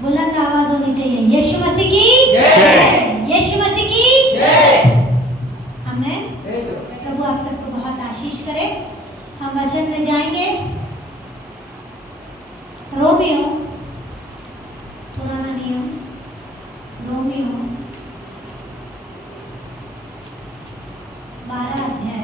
बुलंद आवाज होनी चाहिए। यीशु मसीह की जय, यीशु मसीह की जय। आमीन। प्रभु आप सबको बहुत आशीष करे। हम वचन में जाएंगे। रोमियो, पुराना नियम, रोमियो 12 अध्याय।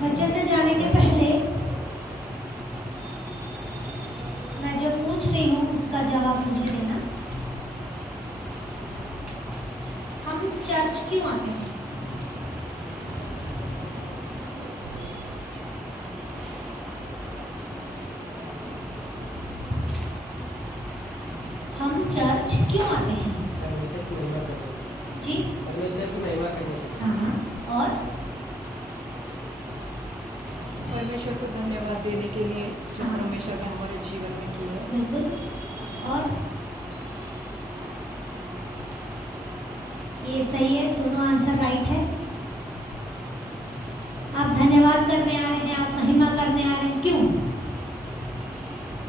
वचन में जाने के पहले मैं जो पूछ रही हूँ उसका जवाब मुझे देना। हम चर्च क्यों आते हैं? हम चर्च क्यों आते हैं? जी हाँ, और परमेश्वर को धन्यवाद देने के लिए जो परमेश्वर ने हमारे जीवन में किया है। बिल्कुल। और ये सही है, दोनों आंसर राइट है। आप धन्यवाद करने आ रहे हैं, आप महिमा करने आ रहे हैं, क्यों?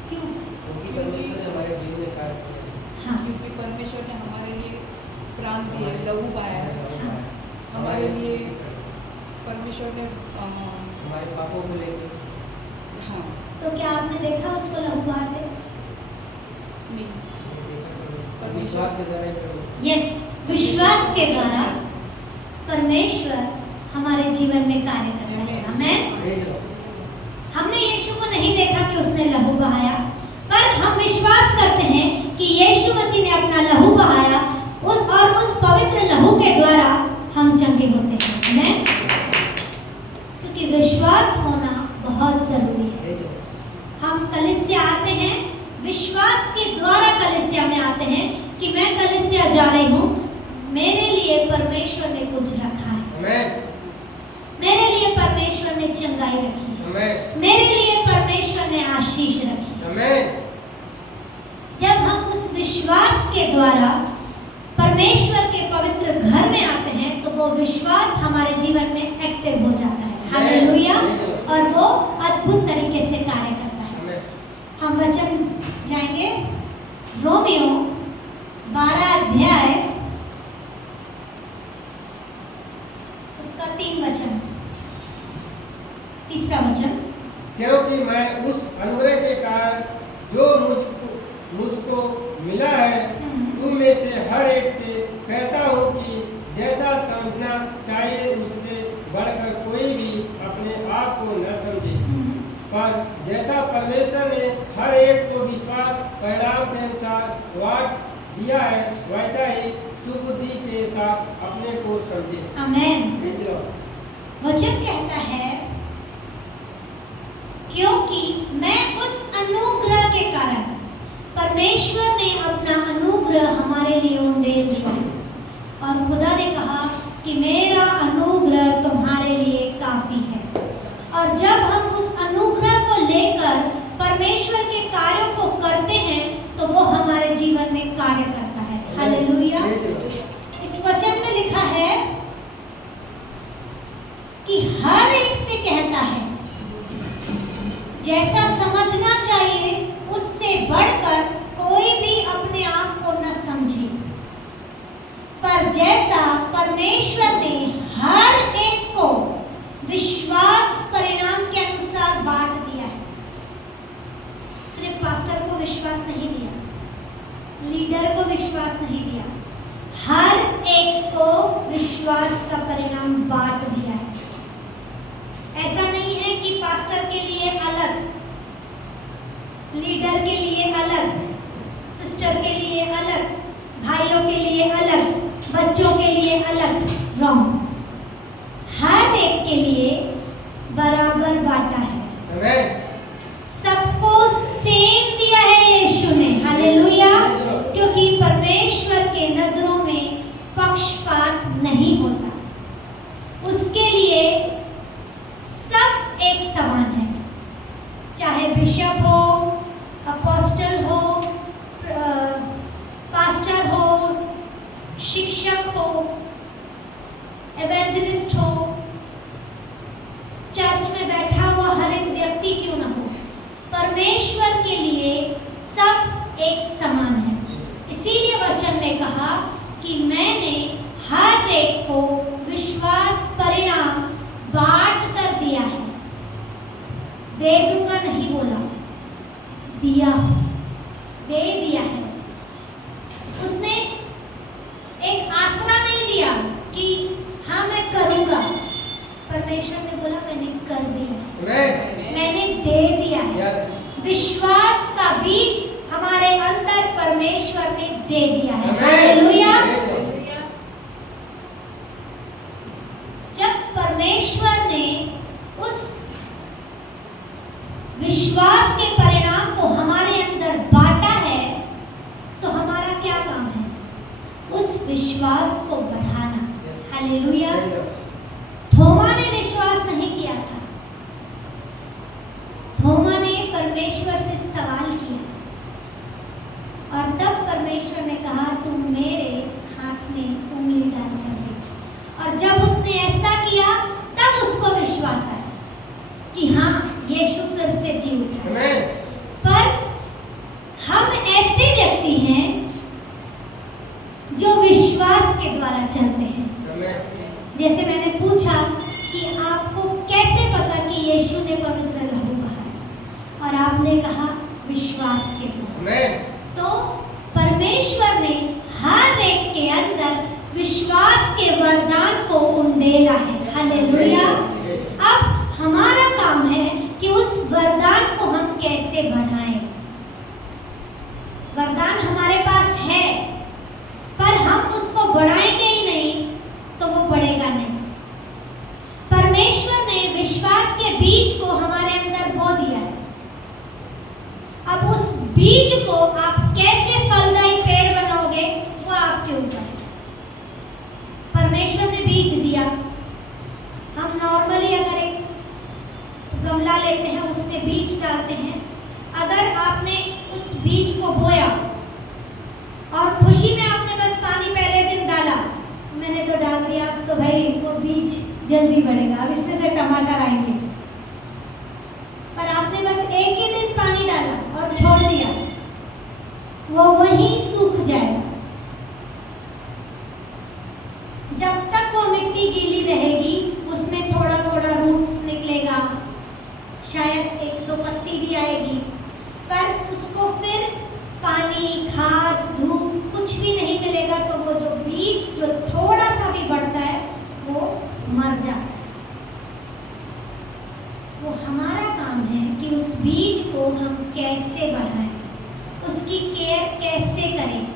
क्यों? क्योंकि परमेश्वर ने हमारे जीवन में कार्य किया। हाँ, क्योंकि परमेश्वर ने हमारे लिए प्राण दिए, लहू बहाया है। हमारे लिए परमेश्वर ने हमारे पापों को लेकर। हाँ, तो क्या आपने देखा उसको लहू बहाते? नहीं, पर विश्वास के द्वारा। यस, विश्वास के द्वारा परमेश्वर हमारे जीवन में कार्य करता है। आमीन। हमने यीशु को नहीं देखा कि उसने लहू बहाया, पर हम विश्वास करते हैं कि यीशु मसीह ने अपना लहू बहाया और उस पवित्र लहू के द्वारा हम चंगे होते हैं। आमीन। क्योंकि विश्वास होना बहुत जरूरी है। हम कलीसिया आते हैं, विश्वास के द्वारा कलीसिया में आते हैं कि मैं कलीसिया जा रही हूँ, मेरे लिए परमेश्वर ने कुछ रखा है। मेरे लिए परमेश्वर ने चंगाई रखी है। मेरे लिए परमेश्वर ने आशीष रखी है। जब हम उस विश्वास के द्वारा परमेश्वर के पवित्र घर में आते हैं तो वो विश्वास हमारे जीवन में एक्टिव हो जाता है। हालेलुया। और वो अद्भुत तरीके से कार्य करता है। हम वचन जाएंगे रोमियो 12 अध्याय उसका 3 वचन, तीसरा वचन। क्योंकि मैं उस अनुग्रह के कारण जो मुझको मिला है तुम में से हर एक से कहता हूँ कि जैसा समझना चाहिए उससे बढ़कर कोई भी अपने आप को न समझे, पर जैसा परमेश्वर ने हर एक को विश्वास परिणाम के अनुसार बांट दिया है वैसा ही सुबुद्धि के साथ अपने को समझे। आमीन। वचन कहता है क्योंकि मैं उस अनुग्रह के कारण, परमेश्वर ने अपना अनुग्रह हमारे लिए उंडेल दिया और खुदा ने कहा कि मेरा अनुग्रह तुम्हारे लिए काफी है। और जब हम उस अनुग्रह को लेकर परमेश्वर के कार्यों को करते हैं तो वो हमारे जीवन में कार्य करता है। हालेलुया। इस वचन में लिखा है कि हर एक से कहता है जैसा समझना चाहिए उससे बढ़कर कोई भी अपने आप को न समझे, पर जैसा परमेश्वर ने हर एक को विश्वास परिणाम के अनुसार बांट दिया है। सिर्फ पास्टर को विश्वास नहीं दिया, लीडर को विश्वास नहीं दिया, हर एक को विश्वास का परिणाम बांट दिया है। ऐसा नहीं है कि पास्टर के लिए अलग, लीडर के लिए अलग, सिस्टर के लिए अलग, भाइयों के लिए अलग, बच्चों के लिए अलग। रॉन्ग। हर एक के लिए बराबर बांटा है। सबको सेम दिया है यीशु ने। हालेलुया। क्योंकि परमेश्वर के नजरों में एवेंजलिस्ट हो, चर्च में बैठा हुआ हर एक व्यक्ति क्यों ना हो, परमेश्वर के लिए सब एक समान है। इसीलिए वचन ने कहा कि मैंने हर एक को विश्वास परिणाम बांट कर दिया है। दे दूंगा नहीं बोला, दिया, दे दिया है। उसने एक आसरा नहीं दिया कि हाँ मैं करूंगा, परमेश्वर ने बोला मैंने कर दिया है, मैंने दे दिया है। विश्वास का बीज हमारे अंदर परमेश्वर ने दे दिया है। हालेलुया। जब परमेश्वर ने उस विश्वास के परिणाम को हमारे अंदर बांटा है, तो हमारा क्या काम है? उस विश्वास को बढ़ाना। हालेलुया। थोमा ने विश्वास नहीं किया था। थोमा ने परमेश्वर से सवाल किया और तब परमेश्वर ने कहा तुम मेरे हाथ में उंगली डाल कर दे। और जब उसने ऐसा किया तब उसको विश्वास आया कि हाँ यीशु फिर से जी उठा है। पर हम ऐसे व्यक्ति हैं जो विश्वास के द्वारा चलते हैं। जैसे मैंने पूछा कि आपको कैसे पता कि यीशु ने पवित्र लहू बहाया, और आपने कहा विश्वास के द्वारा। तो परमेश्वर ने हर एक के अंदर विश्वास के वरदान को उंडेला है। हालेलुया। अब हमारा काम है कि उस वरदान को हम कैसे बढ़ाएं। वरदान हमारे पास है, पर हम उसको बढ़ाएंगे ही नहीं तो वो बढ़ेगा नहीं। परमेश्वर ने विश्वास के बीज को हमारे अंदर बो दिया है। अब उस बीज को आप कैसे फलदायी पेड़ बनाओगे वो आपके ऊपर है। परमेश्वर ने बीज दिया, हम नॉर्मली अगर एक गमला लेते हैं उसमें बीज डालते हैं, अगर आपने उस बीज को बोया और खुशी में आपने बस पानी पहले दिन डाला, मैंने तो डाल दिया, तो भाई वो बीज जल्दी बढ़ेगा, अब इसमें से टमाटर आएंगे। पर आपने बस एक ही दिन पानी डाला और छोड़ दिया, वो वहीं सूख जाएगा। जब तक वो मिट्टी गीली रहेगी उसमें थोड़ा थोड़ा रूट्स निकलेगा, शायद एक दो पत्ती भी आएगी, पर उसको फिर पानी, खाद, धूप कुछ भी नहीं मिलेगा, तो वो जो बीज जो थोड़ा सा भी बढ़ता है वो मर जाता है। वो हमारा काम है कि उस बीज को हम कैसे बढ़ाएं, उसकी केयर कैसे करें।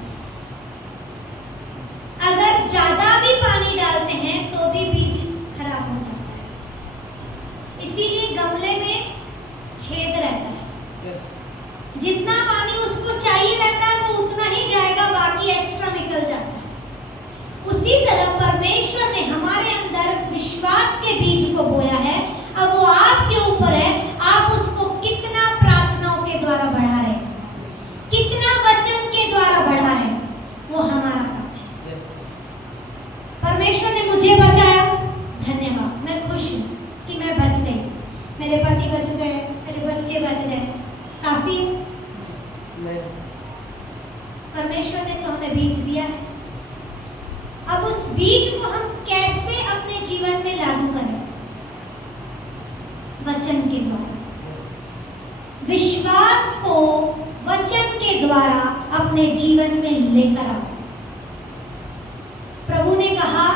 अगर ज़्यादा भी पानी डालते हैं तो भी बीज खराब हो जाता है। इसीलिए गमले में छेद रहता है, जितना पानी उसको चाहिए रहता है वो उतना ही जाएगा, बाकी एक्स्ट्रा निकल जाता है। उसी तरह परमेश्वर ने हमारे अंदर विश्वास के बीज को बोया है। अब वो आपके ऊपर है, आप उसको कितना प्रार्थनाओं के द्वारा बढ़ा रहे हैं, कितना वचन के द्वारा बढ़ा रहे हैं, वो हमारा काम है। परमेश्वर ने मुझे बचाया, धन्यवाद, मैं खुश हूँ कि मैं बच गई, मेरे पति बच गए, मेरे बच्चे बच गए, काफी। परमेश्वर ने तो हमें बीज दिया है। अब उस बीज को हम कैसे अपने जीवन में लागू करें? वचन के द्वारा। विश्वास को वचन के द्वारा अपने जीवन में लेकर आओ। प्रभु ने कहा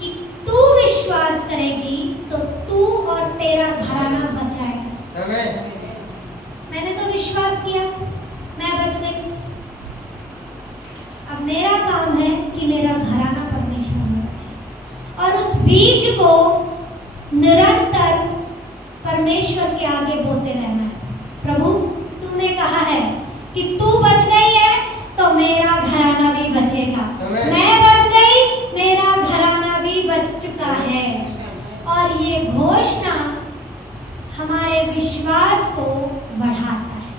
कि तू विश्वास करेगी तो तू और तेरा घराना बचाएगा। मैंने तो विश्वास किया, मैं बच गई। अब मेरा काम है कि मेरा घराना परमेश्वर में बचे, और उस बीज को निरंतर परमेश्वर के आगे बोते रहना है। प्रभु तूने कहा है कि तू बच गई है तो मेरा घराना भी बचेगा, मैं बच गई, मेरा घराना भी बच चुका है। और ये घोषणा हमारे विश्वास को बढ़ाता है।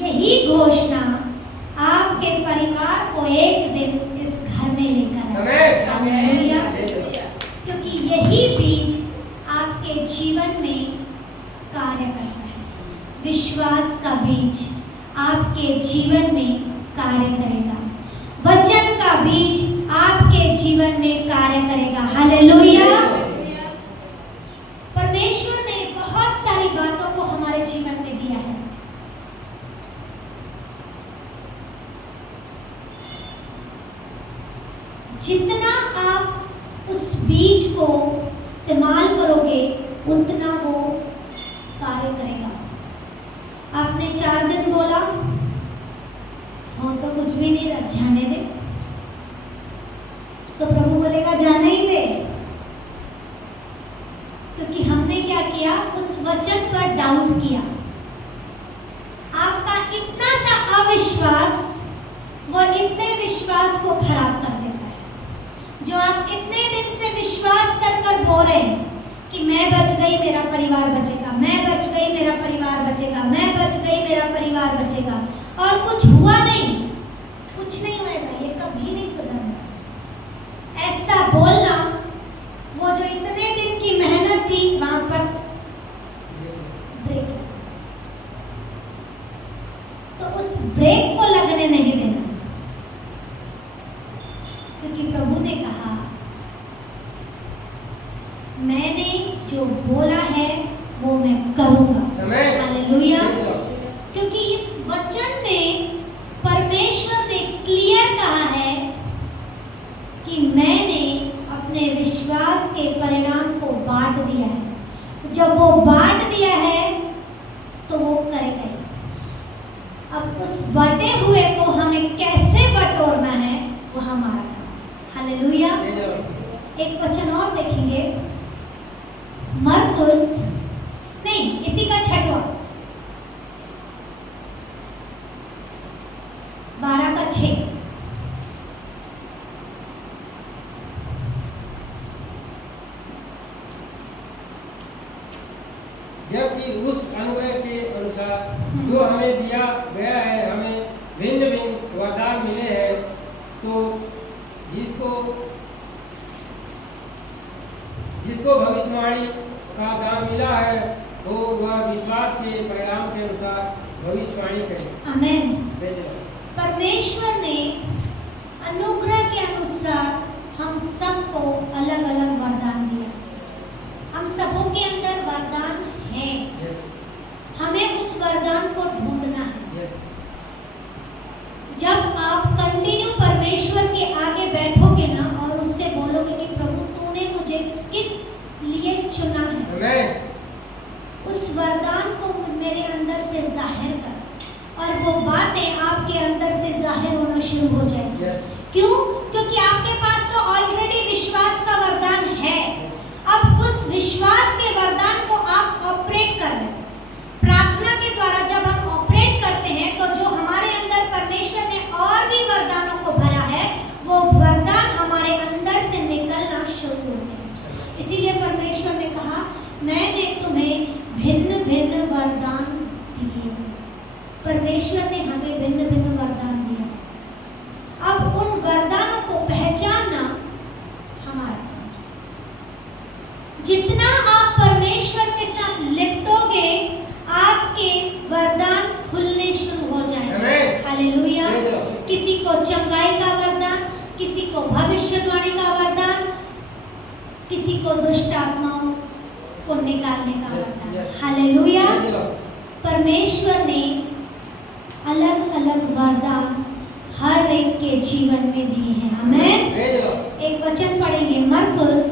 यही घोषणा आप आपके परिवार को एक दिन इस घर में लेकर आमेन। आए। हालेलुया। क्योंकि यही बीज आपके जीवन में कार्य करता है। विश्वास का बीज आपके जीवन में कार्य करेगा। वचन का बीज आपके जीवन में कार्य करेगा। हालेलुया। परमेश्वर ने बहुत सारी बातों को हमारे जीवन में दिया है। जितना आप उस बीज को इस्तेमाल करोगे उतना वो कार्य करेगा। आपने 4 दिन बोला हाँ तो कुछ भी नहीं रहा, जाने दे, तो प्रभु बोलेगा जाने ही दे। क्योंकि हमने क्या किया, उस वचन पर डाउट किया। आपका इतना सा अविश्वास वो इतने विश्वास को खराब कर देता है। जो आप इतने दिन से विश्वास कर कर बोल रहे हैं कि मैं बच गई मेरा परिवार बचेगा, मैं बच गई मेरा परिवार बचेगा, मैं बच गई मेरा परिवार बचेगा, और कुछ हुआ नहीं, कुछ नहीं होएगा, ये कभी नहीं सुधरना। ऐसा बोलना, वो जो इतने दिन की मेहनत थी वहां पर ब्रेक, तो उस ब्रेक को लगने नहीं देना। क्योंकि प्रभु ने कहा मैंने जो बोला है वो मैं करूंगा। हालेलुया। क्योंकि इस वचन में परमेश्वर ने क्लियर कहा है कि मैंने अपने विश्वास के परिणाम को बांट दिया है। जब वो बांट दिया है तो वो करेगा। अब उस बटे हुए को हमें कैसे बटोरना है वो हमारा काम। हालेलुया। एक वचन और देखेंगे, मरकुस नहीं, इसी का 6वां 12:6। जबकि उस अनुग्रह के अनुसार जो हमें दिया गया है, हमें भिन्न भिन्न वरदान मिले हैं, तो जिसको भविष्यवाणी का दान मिला है वो वह विश्वास के परिणाम के अनुसार भविष्यवाणी करे। आमीन। परमेश्वर ने अनुग्रह के अनुसार हम सबको अलग अलग वरदान दिया। हम सबों के अंदर वरदान है। हमें उस वरदान को ढूंढना है। जब आप कंटिन्यू परमेश्वर के आगे बैठोगे ना और उससे बोलोगे कि प्रभु तूने मुझे किस लिए चुना है, उस वरदान को मेरे अंदर से जाहिर कर, और वो बातें आपके अंदर से जाहिर होना शुरू हो जाएगी। क्यों? क्योंकि आपके पास तो ऑलरेडी विश्वास का वरदान है। अब उस विश्वास के वरदान को आप ऑपरेट कर रहे हैं। प्रार्थना के द्वारा जब हम ऑपरेट करते हैं तो जो हमारे अंदर परमेश्वर ने और भी वरदानों को भरा है, वो वरदान हमारे अंदर से निकलना शुरू होते हैं। इसीलिए परमेश्वर ने कहा मैंने तुम्हें भिन्न भिन्न वरदान दिए। परमेश्वर ने हमें भिन्न भिन्न वरदान दिया। अब उन वरदानों को पहचानना हमारा काम। जितना आप परमेश्वर के साथ लिपटोगे, आपके वरदान खुलने शुरू हो जाएंगे। हालेलुया। किसी को चंगाई का वरदान, किसी को भविष्यवाणी का वरदान, किसी को दुष्ट आत्माओं को निकालने का वरदान। हालेलुया। परमेश्वर ने अलग अलग वरदान हर एक के जीवन में दिए हैं। आमीन। एक वचन पढ़ेंगे, मरकुस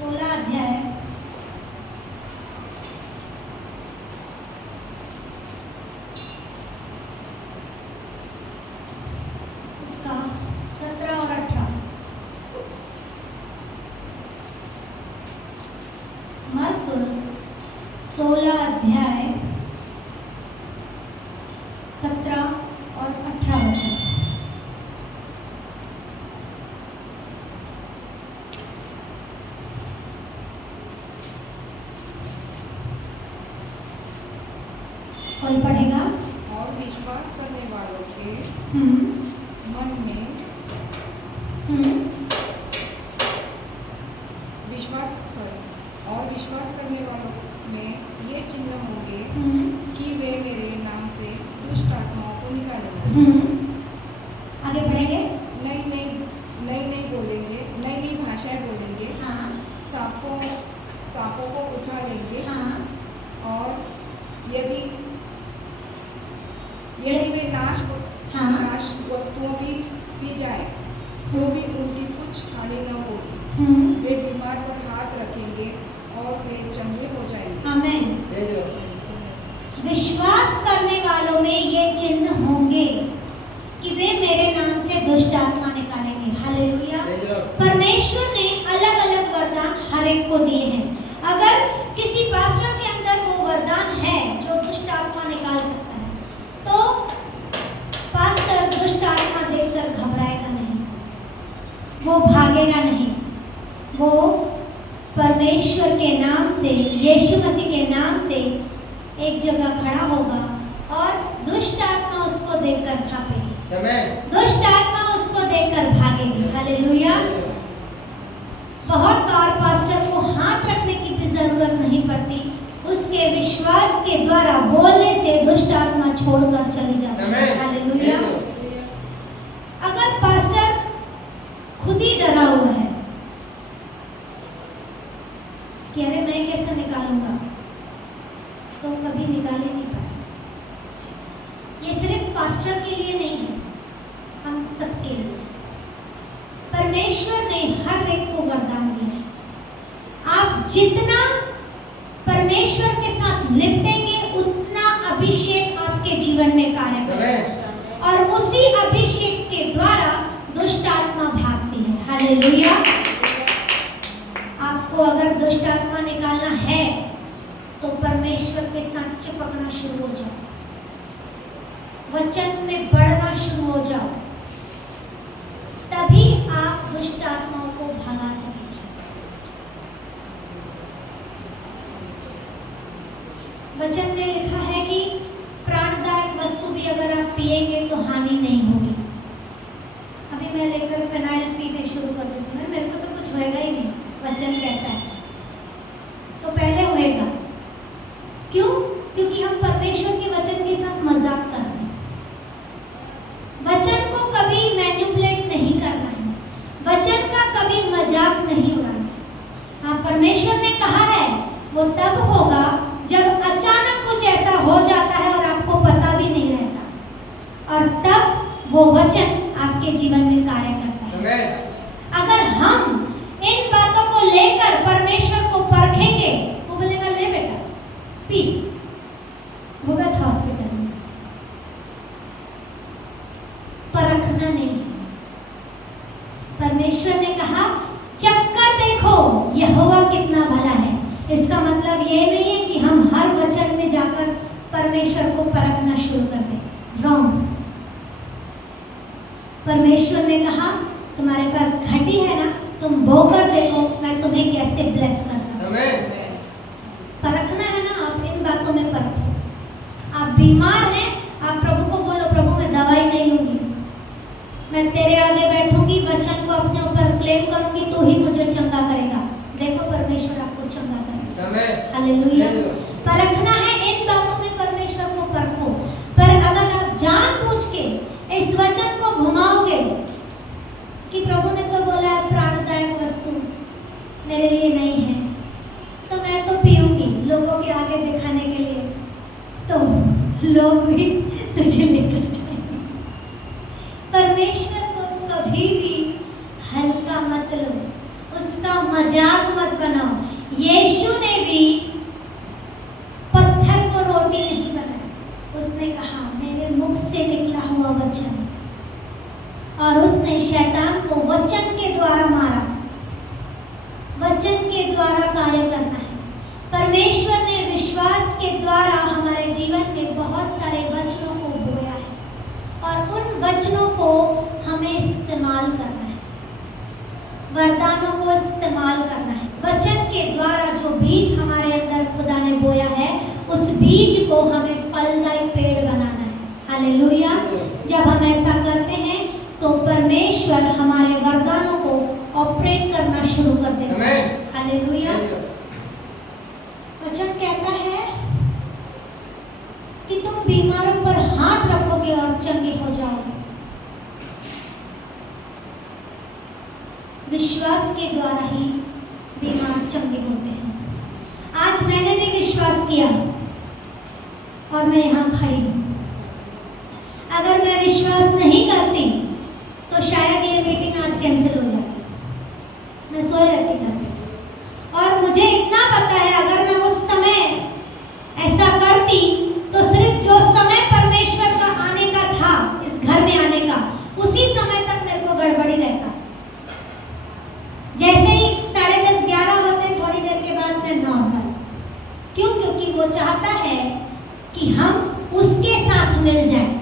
16 अध्याय उसका 17 और 18। मरकुस 16 अध्याय 17 और 18 वचन। कोई पढ़ेगा? और विश्वास करने वालों के हम्म मन में हम्म और विश्वास करने वालों में ये चिन्ह होंगे हम्म कि वे मेरे नाम से दुष्ट आत्माओं को निकालेंगे, आगे बढ़ेंगे। नई नई बोलेंगे, नई नई भाषाएं बोलेंगे, हाँ सांपों को उठा लेंगे, हाँ और यदि वे नाश वस्तुओं भी पी जाए तो भी उनकी कुछ हानि न होगी। वे बीमार पर हाथ रखेंगे और वे चंगे हो जाएंगे। आमीन। विश्वास करने वालों में ये चिन्ह होंगे कि वे मेरे नाम से दुष्ट आत्मा निकालेंगे। हालेलुया। परमेश्वर ने अलग अलग वरदान हर एक को दिए हैं। अगर किसी पास्टर के अंदर वो वरदान है जो दुष्ट आत्मा निकाल सकता है, तो पास्टर दुष्ट आत्मा देखकर घबराएगा नहीं, वो भागेगा नहीं, वो परमेश्वर के नाम से, यीशु मसीह के नाम से एक जगह खड़ा होगा और दुष्ट आत्मा उसको देखकर कांपेगी, दुष्ट आत्मा उसको देखकर भागेगी। हालेलुया। बहुत बार पास्टर को हाथ रखने की भी जरूरत नहीं पड़ती, उसके विश्वास के द्वारा बोलने से दुष्ट आत्मा छोड़कर चली जाती है। हालेलुया। अगर पास्टर खुद ही डरा हुआ है कि अरे मैं कैसे निकालूंगा, तो कभी निकाल ही नहीं पाए। ये सिर्फ पास्टर के लिए नहीं है, हम सबके लिए परमेश्वर ने हर एक को वरदान दिया है। आप जितना परमेश्वर के साथ लिपटेंगे उतना अभिषेक आपके जीवन में कार्य करेगा, और उसी अभिषेक के द्वारा दुष्ट आत्मा भागती है। हालेलुया। आपको अगर दुष्ट आत्मा निकालना है तो परमेश्वर के साथ चिपकना शुरू हो जाओ, वचन में बढ़ना शुरू हो जाओ, तभी आप दुष्ट आत्माओं को भगा सकेंगे। वचन में लिखा है कि प्राणदायक वस्तु भी अगर आप पिएंगे तो हानि नहीं होगी। अभी मैं लेकर फिनाइल पीने शुरू कर देती हूँ, मेरे को तो कुछ होएगा ही नहीं, वचन कहता है, तो पहले होएगा। क्यों? क्योंकि हम परमेश्वर के वचन के साथ मजाक कर रहे हैं। वचन को कभी मैनिपुलेट नहीं करना है, वचन का कभी मजाक नहीं उड़ाना है। हाँ, परमेश्वर ने कहा है वो तब होगा जब अचानक कुछ ऐसा हो जाता है और आपको पता भी नहीं रहता, और तब वो वचन आपके जीवन में कार्य करता है। अगर हम इन बातों को लेकर परमेश्वर को परखेंगे, वो बोलेगा ले बेटा पी, होगा था हॉस्पिटल में। परखना नहीं, परमेश्वर ने कहा चक्कर देखो यहोवा कितना भला है। इसका मतलब ये नहीं है कि हम हर वचन में जाकर परमेश्वर को परखना शुरू कर दें। रॉन्ग। परमेश्वर ने कहा तुम्हारे पास घटी है ना, तुम बोकर देखो मैं तुम्हें कैसे ब्लेस करता हूं। परखना है ना, आप इन बातों में परखो। आप बीमार हैं, आप प्रभु को बोलो प्रभु मैं दवाई नहीं लूंगी, मैं तेरे आगे बैठूंगी, वचन को अपने ऊपर क्लेम करूंगी, तो ही मुझे चंगा करेगा। देखो परमेश्वर आपको चंगा करेगा। हालेलुया। परखना है, इन बातों में परमेश्वर को परखो। पर अगर आप जानबूझ के इस वचन को घुमाओगे कि प्रभु ने तो बोला है प्राणदायक वस्तु मेरे लिए नहीं है, तो मैं तो पीऊंगी लोगों के आगे दिखाने के लिए, तो लोग भी तुझे लेकर जाएंगे। परमेश्वर को कभी भी हल्का मत लो, उसका मजाक मत बनाओ। यीशु ने भी पत्थर को रोटी नहीं बनाया, उसने कहा मेरे मुख से निकला हुआ वचन, और उसने शैतान को वचन के द्वारा मारा। वचन के द्वारा कार्य करना है। परमेश्वर ने विश्वास के द्वारा हमारे जीवन में बहुत सारे वचनों को बोया है, और उन वचनों को हमें इस्तेमाल करना है, वरदानों को इस्तेमाल करना है। वचन के द्वारा जो बीज हमारे अंदर खुदा ने बोया है, उस बीज को हमें फलदायी पेड़ बनाना है। हालेलुया। जब हम ऐसा करते हैं तो परमेश्वर हमारे वरदानों को ऑपरेट करना शुरू कर देता है। हालेलुया। वचन कहता है कि तुम बीमारों पर हाथ रखोगे और चंगे हो जाओगे। विश्वास के द्वारा ही बीमार चंगे होते हैं। आज मैंने भी विश्वास किया और मैं यहाँ खड़ी हूँ। अगर मैं विश्वास नहीं करती तो शायद ये मीटिंग आज कैंसिल हो जाती, मैं सोए रहती करती। और मुझे इतना पता है अगर मैं उस समय ऐसा करती तो सिर्फ जो समय परमेश्वर का आने का था, इस घर में आने का, उसी समय तक मेरे को गड़बड़ी रहता। जैसे ही 10:30 11 होते थोड़ी देर के बाद मैं नॉर्मल। क्यों? क्योंकि वो चाहता है कि हम उसके साथ मिल जाएं,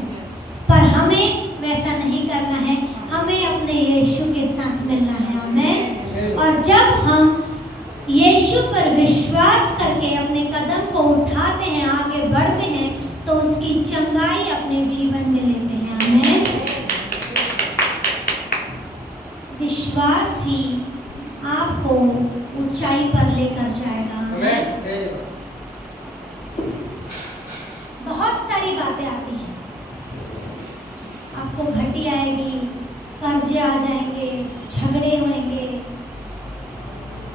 पर हमें वैसा नहीं करना है। हमें अपने यीशु के साथ मिलना है। आमीन। और जब हम यीशु पर विश्वास करके अपने कदम को उठाते हैं, आगे बढ़ते हैं, तो उसकी चंगाई अपने जीवन में लेते हैं। आमीन। विश्वास ही आपको ऊंचाई पर लेकर जाएगा। बहुत सारी बातें आती हैं, आपको घटी आएगी, कर्जे आ जाएंगे, झगड़े होंगे।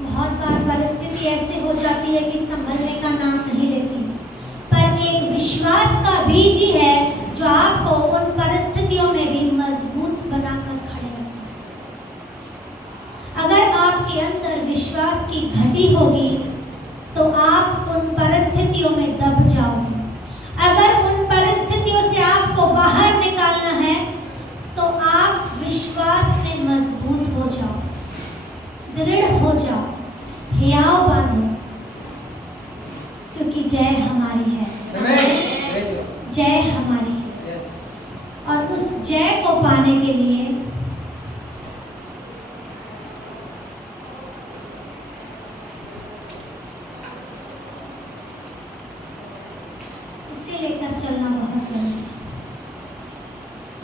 बहुत बार परिस्थिति ऐसे हो जाती है कि संभलने का नाम नहीं लेती, पर एक विश्वास का बीज ही है जो आपको उन परिस्थितियों में भी मजबूत बनाकर खड़े रखता है। अगर आपके अंदर विश्वास की घटी होगी तो आप उन परिस्थितियों में दब जाओगे। अगर उन परिस्थितियों से आपको बाहर निकालना है तो आप विश्वास में मजबूत हो जाओ, दृढ़ हो जाओ, हियाव बांधो, क्योंकि जय हमारी है। जय हमारी है। और उस जय को पाने के लिए इसे लेकर चलना बहुत जरूरी है।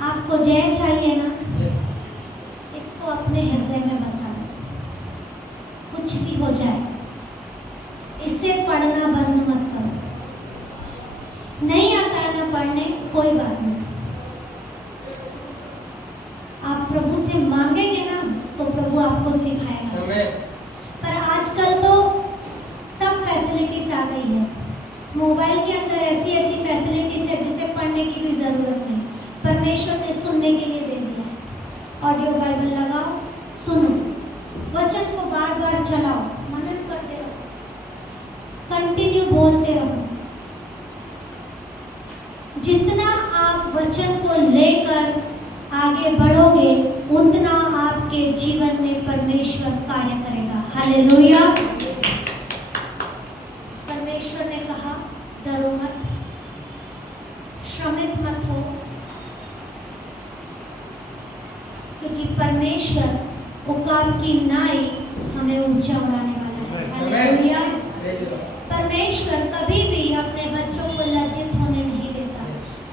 आपको जय चाहिए ना, इसको अपने हृदय में बसा लो। कुछ भी हो जाए इसे पढ़ना बंद मत करो। नहीं आता है ना पढ़ने, कोई बात नहीं, आप प्रभु से मांगेंगे ना तो प्रभु आपको सिखाएगा। पर आजकल तो सब फैसिलिटीज आ गई है। मोबाइल के अंदर ऐसी ऐसी फैसिलिटीज है जिसे पढ़ने की भी जरूरत नहीं, परमेश्वर ने सुनने के लिए दे दिया। ऑडियो बाइबल लगाओ, सुनो, वचन को बार बार चलाओ, मनन करते रहो, कंटिन्यू बोलते रहो। जितना आप वचन को लेकर आगे बढ़ोगे उतना आपके जीवन में परमेश्वर कार्य करेगा। हालेलुया। परमेश्वर ने कहा डरो मत, श्रमित मत हो, क्योंकि परमेश्वर उकाब की नाई हमें ऊंचा उड़ाने वाला है। हालेलुया। परमेश्वर कभी भी अपने बच्चों को लज्जित होने नहीं देता,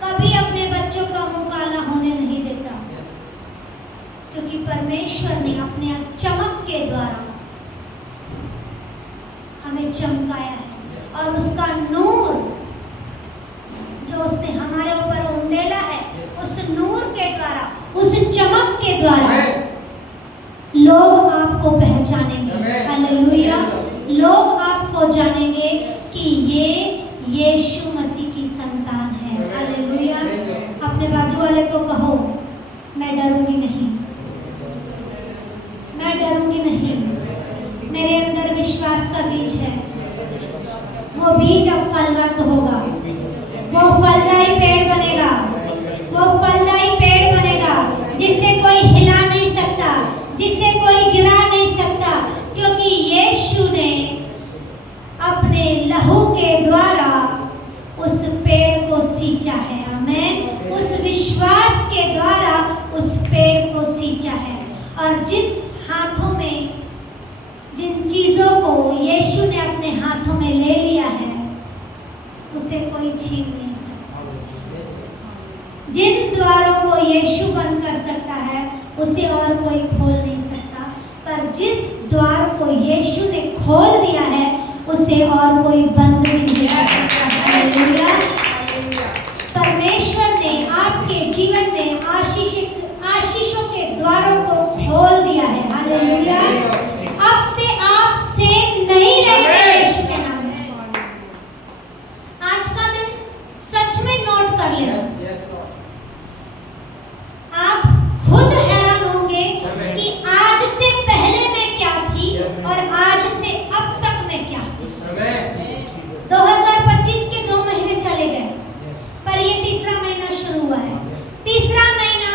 कभी अपने बच्चों का मुंह काला होने नहीं देता, क्योंकि परमेश्वर ने अपने चमक के द्वारा हमें चमकाया है। और उसका नूर जो उसने हमारे ऊपर उंडेला है, उस नूर के द्वारा, उस चमक के द्वारा लोग आपको पहचानेंगे। हालेलुया। लोग आपको जानेंगे कि ये यीशु मसीह की संतान है। हालेलुया। अपने बाजू वाले को कहो, मैं डरूंगी नहीं, मैं डरूंगी नहीं, मेरे अंदर विश्वास का बीज है। वो बीज अब फलवंत होगा, वो फलदायी पेड़ बनेगा, वो फलदायी पेड़ बनेगा जिसे कोई हिला नहीं सकता, जिसे कोई गिरा नहीं सकता, क्योंकि यीशु ने अपने लहू के द्वारा उस पेड़ को सींचा है। आमीन। उस विश्वास के द्वारा उस पेड़ को सींचा है। और जिस हाथों में, जिन चीजों को यीशु ने अपने हाथों में ले लिया है, उसे कोई छीन नहीं सकता। जिन द्वारों को यीशु बंद कर सकता है उसे और कोई खोल नहीं सकता, पर जिस द्वार को यीशु ने खोल दिया है उसे और कोई बंद भी नहीं कर सकता। हालेलुया। परमेश्वर ने आपके जीवन में आशीषों के द्वारों को खोल दिया है। हालेलुया। अब से आप सेम नहीं रहेंगे यीशु के नाम में। आज का दिन सच में नोट कर लेना। आप खुद हैरान होंगे कि आज से पहले मैं क्या थी और आज से अब तक मैं क्या हूँ। 2025 के 2 महीने चले गए, पर ये तीसरा महीना शुरू हुआ है। तीसरा महीना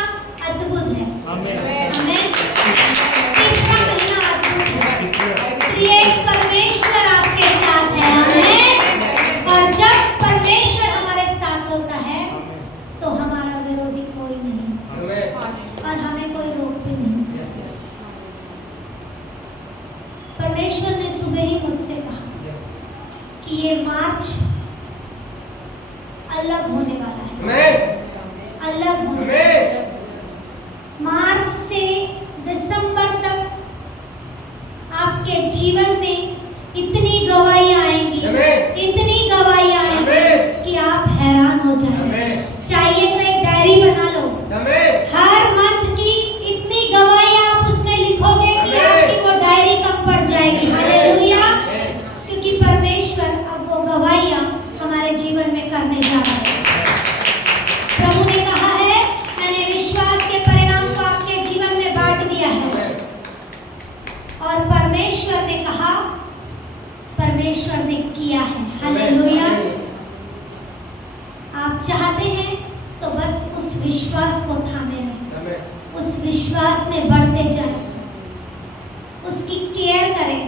अद्भुत है। आमीन। तीसरा महीना अद्भुत है। ये परमेश्वर आपके साथ है। आमीन। और जब परमेश्वर हमारे साथ होता है तो हमारा विरोधी कोई नहीं और हमें कोई रोक भी नहीं सकता। परमेश्वर ने सुबह ही मुझसे कहा कि ये मार्च अलग होने वाला है। अलग होने मार्च से दिसंबर तक आपके जीवन में इतनी गवाहियां आएंगी, इतनी गवाहियां आएंगी कि आप हैरान हो जाएंगे। चाहिए तो एक डायरी बना लो, हर मंथ की इतनी गवाहियां आप उसमें लिखोगे कि आपकी वो डायरी कम पड़ जाएगी। हालेलुया। क्योंकि परमेश्वर अब वो गवाहियां हमारे जीवन में करने जा रहा है। प्रभु ने कहा है, मैंने विश्वास के परिणाम को आपके जीवन में बांट दिया है। और परमेश्वर ने कहा, परमेश्वर ने किया है। हालेलुया। आप चाहते हैं तो बस उस विश्वास को थामे रहें, उस विश्वास में बढ़ते जाएं, उसकी केयर करें।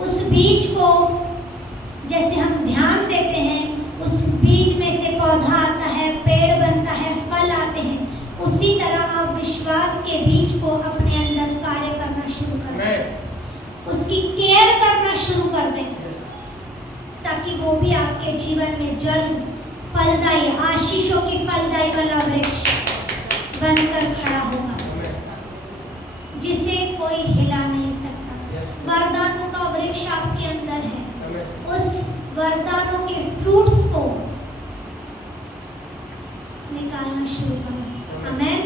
उस बीज को जैसे हम ध्यान देते हैं, उस बीज में से पौधा आता है, पेड़ बनता है, फल आते हैं, उसी तरह आप विश्वास के बीज को अपने अंदर कार्य करना शुरू करें, उसकी केयर करना शुरू कर दें, ताकि वो भी आपके जीवन में जल्द फलदायी, आशीषों की फलदायी वाला वृक्ष बनकर खड़ा होगा, जिसे कोई हिला नहीं सकता। वरदानों का वृक्ष आपके अंदर है, उस वरदानों के फ्रूट्स को निकालना शुरू करें। आमीन।